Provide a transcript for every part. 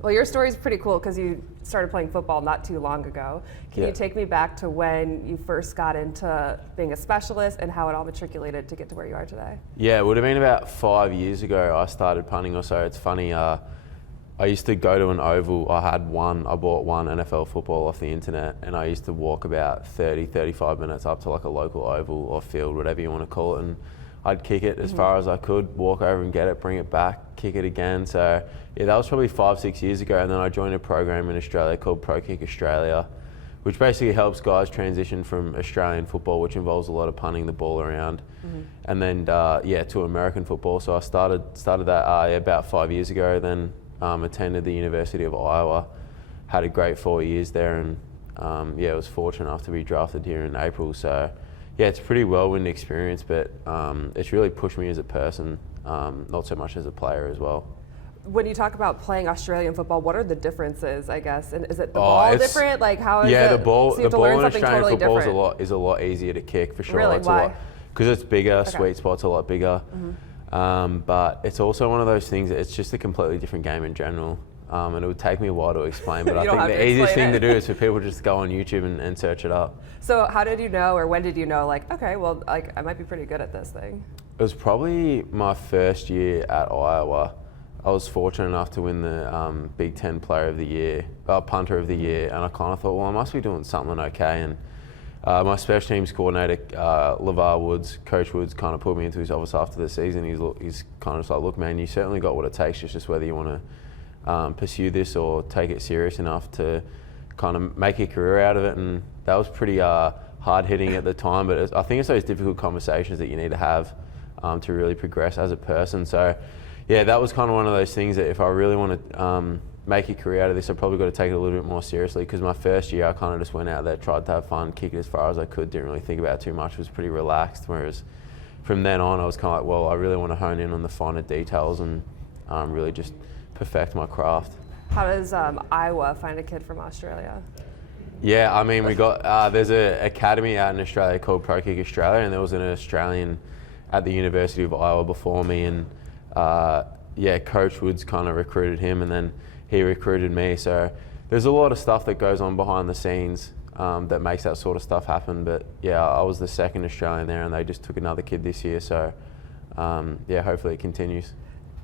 Well, your story's pretty cool because you started playing football not too long ago. Can you take me back to when you first got into being a specialist and how it all matriculated to get to where you are today? Yeah, it would have been about 5 years ago I started punting or so. It's funny, I used to go to an oval. I bought one NFL football off the internet, and I used to walk about 35 minutes up to like a local oval or field, whatever you want to call it, and I'd kick it as far as I could, walk over and get it, bring it back, kick it again. So yeah, that was probably 5-6 years ago, and then I joined a program in Australia called Pro Kick Australia, which basically helps guys transition from Australian football, which involves a lot of punting the ball around, and then to American football. So I started that about 5 years ago. Then attended the University of Iowa, had a great 4 years there, and I was fortunate enough to be drafted here in April. So yeah, it's a pretty whirlwind experience, but it's really pushed me as a person, not so much as a player as well. When you talk about playing Australian football, what are the differences, I guess? And is it the ball different? Like how is it? The ball so you have to in learn something Australian totally football different. is a lot easier to kick for sure. Really? Why? Because it's bigger, sweet spot's a lot bigger. But it's also one of those things that it's just a completely different game in general. And it would take me a while to explain, but I think the easiest thing to do is for people just to go on YouTube and search it up. So how did you know, or when did you know, like, okay, well, like I might be pretty good at this thing? It was probably my first year at Iowa. I was fortunate enough to win the Big Ten Player of the Year, Punter of the Year, and I kind of thought, well, I must be doing something okay. And my special teams coordinator, LeVar Woods, Coach Woods, kind of pulled me into his office after the season. He's kind of just like, look, man, you certainly got what it takes, just whether you want to pursue this or take it serious enough to kind of make a career out of it. And that was pretty hard hitting at the time, but I think it's those difficult conversations that you need to have to really progress as a person. So yeah, that was kind of one of those things that if I really want to make a career out of this, I've probably got to take it a little bit more seriously, because my first year I kind of just went out there, tried to have fun, kick it as far as I could, didn't really think about it too much, was pretty relaxed. Whereas from then on I was kind of like, well, I really want to hone in on the finer details and really just perfect my craft. How does Iowa find a kid from Australia? Yeah, I mean, we got, there's an academy out in Australia called Pro Kick Australia, and there was an Australian at the University of Iowa before me, and Coach Woods kind of recruited him, and then he recruited me. So there's a lot of stuff that goes on behind the scenes that makes that sort of stuff happen. But yeah, I was the second Australian there, and they just took another kid this year. So hopefully it continues.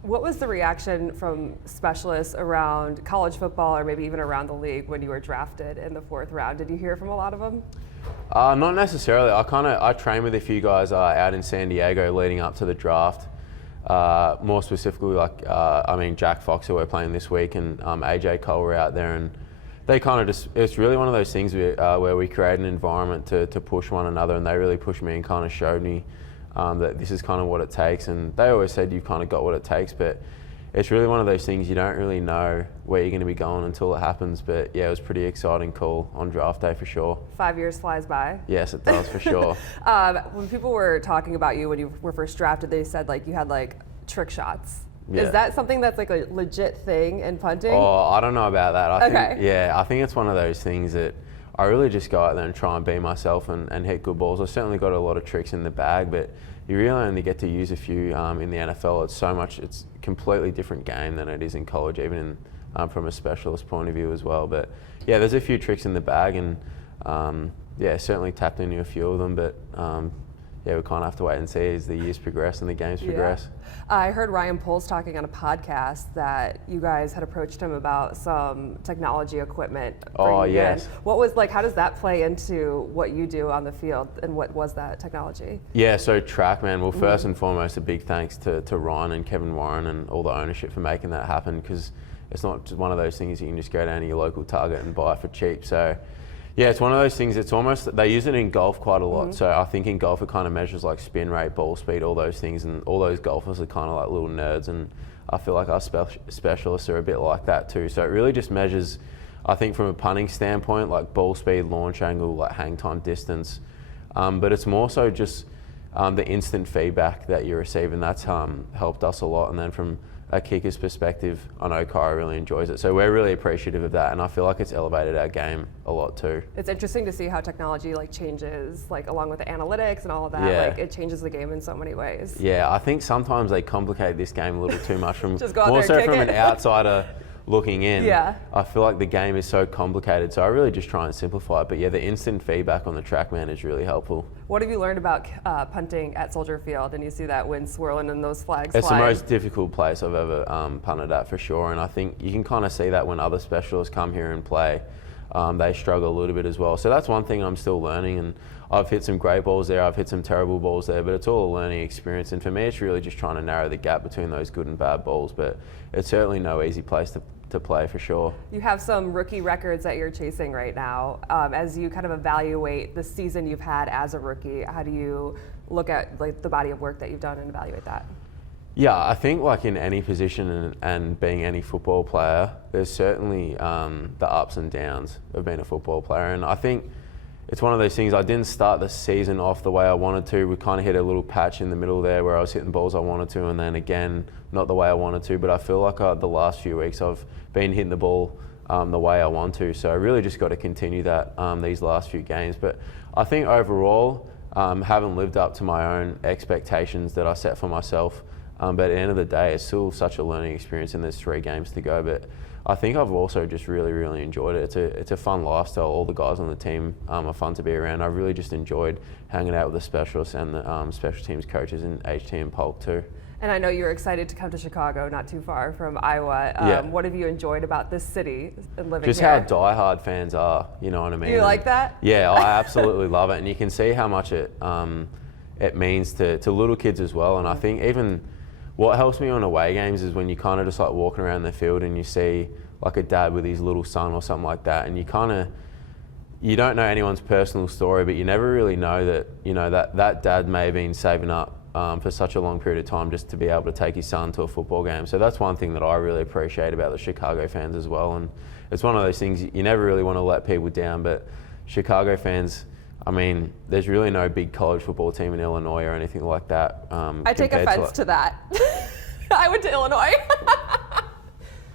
What was the reaction from specialists around college football, or maybe even around the league, when you were drafted in the 4th round? Did you hear from a lot of them? Not necessarily. I trained with a few guys out in San Diego leading up to the draft. More specifically, Jack Fox, who we're playing this week, and AJ Cole were out there, and they kind of just, it's really one of those things where we create an environment to push one another, and they really pushed me and kind of showed me that this is kind of what it takes. And they always said you've kind of got what it takes, but it's really one of those things you don't really know where you're going to be going until it happens. But yeah, it was pretty exciting call on draft day for sure. 5 years flies by. Yes, it does for sure. When people were talking about you when you were first drafted, they said like you had like trick shots. Yeah. Is that something that's like a legit thing in punting? Oh, I don't know about that. I think it's one of those things that I really just go out there and try and be myself and hit good balls. I've certainly got a lot of tricks in the bag, but you really only get to use a few in the NFL. It's a completely different game than it is in college, even from a specialist point of view as well. But yeah, there's a few tricks in the bag, and certainly tapped into a few of them, but we kind of have to wait and see as the years progress and the games progress. I heard Ryan Poles talking on a podcast that you guys had approached him about some technology equipment. Oh, yes. What was how does that play into what you do on the field, and what was that technology? Yeah, so TrackMan, well, first and foremost, a big thanks to Ryan and Kevin Warren and all the ownership for making that happen, because it's not just one of those things you can just go down to your local Target and buy for cheap. So yeah, it's one of those things, it's almost, they use it in golf quite a lot. So I think in golf it kind of measures like spin rate, ball speed, all those things, and all those golfers are kind of like little nerds, and I feel like our specialists are a bit like that too. So it really just measures, I think, from a punting standpoint, like ball speed, launch angle, like hang time, distance, but it's more so just the instant feedback that you receive, and that's helped us a lot. And then from a kicker's perspective, I know Kyra really enjoys it, so we're really appreciative of that, and I feel like it's elevated our game a lot too. It's interesting to see how technology changes, along with the analytics and all of that. Yeah. It changes the game in so many ways. Yeah, I think sometimes they complicate this game a little too much, from Just go out more there so and from kick an it. outsider looking in. Yeah. I feel like the game is so complicated, so I really just try and simplify it. But yeah, the instant feedback on the track, man, is really helpful. What have you learned about punting at Soldier Field? And you see that wind swirling and those flags It's flying. the most difficult place I've ever punted at, for sure. And I think you can kind of see that when other specialists come here and play. They struggle a little bit as well. So that's one thing I'm still learning, and I've hit some great balls there, I've hit some terrible balls there, but it's all a learning experience. And for me, it's really just trying to narrow the gap between those good and bad balls. But it's certainly no easy place to play, for sure. You have some rookie records that you're chasing right now. As you kind of evaluate the season you've had as a rookie, how do you look at like the body of work that you've done and evaluate that? Yeah, I think like in any position and being any football player, there's certainly the ups and downs of being a football player. And I think it's one of those things, I didn't start the season off the way I wanted to. We kind of hit a little patch in the middle there where I was hitting balls I wanted to, and then again, not the way I wanted to. But I feel like the last few weeks I've been hitting the ball the way I want to. So I really just got to continue that these last few games. But I think overall, haven't lived up to my own expectations that I set for myself. But at the end of the day, it's still such a learning experience, and there's 3 games to go. But I think I've also just really, really enjoyed it. It's a fun lifestyle. All the guys on the team are fun to be around. I've really just enjoyed hanging out with the specialists and the special teams coaches in HT and Polk too. And I know you're excited to come to Chicago, not too far from Iowa. Yeah. What have you enjoyed about this city and living Just here? how diehard fans are, you know what I mean? You like that? Yeah, I absolutely love it. And you can see how much it means to little kids as well. And I think even what helps me on away games is when you kind of just like walking around the field and you see like a dad with his little son or something like that, and you don't know anyone's personal story, but you never really know that, you know, that dad may have been saving up for such a long period of time just to be able to take his son to a football game. So that's one thing that I really appreciate about the Chicago fans as well. And it's one of those things you never really want to let people down, but Chicago fans, I mean, there's really no big college football team in Illinois or anything like that. I take offense to that. I went to Illinois.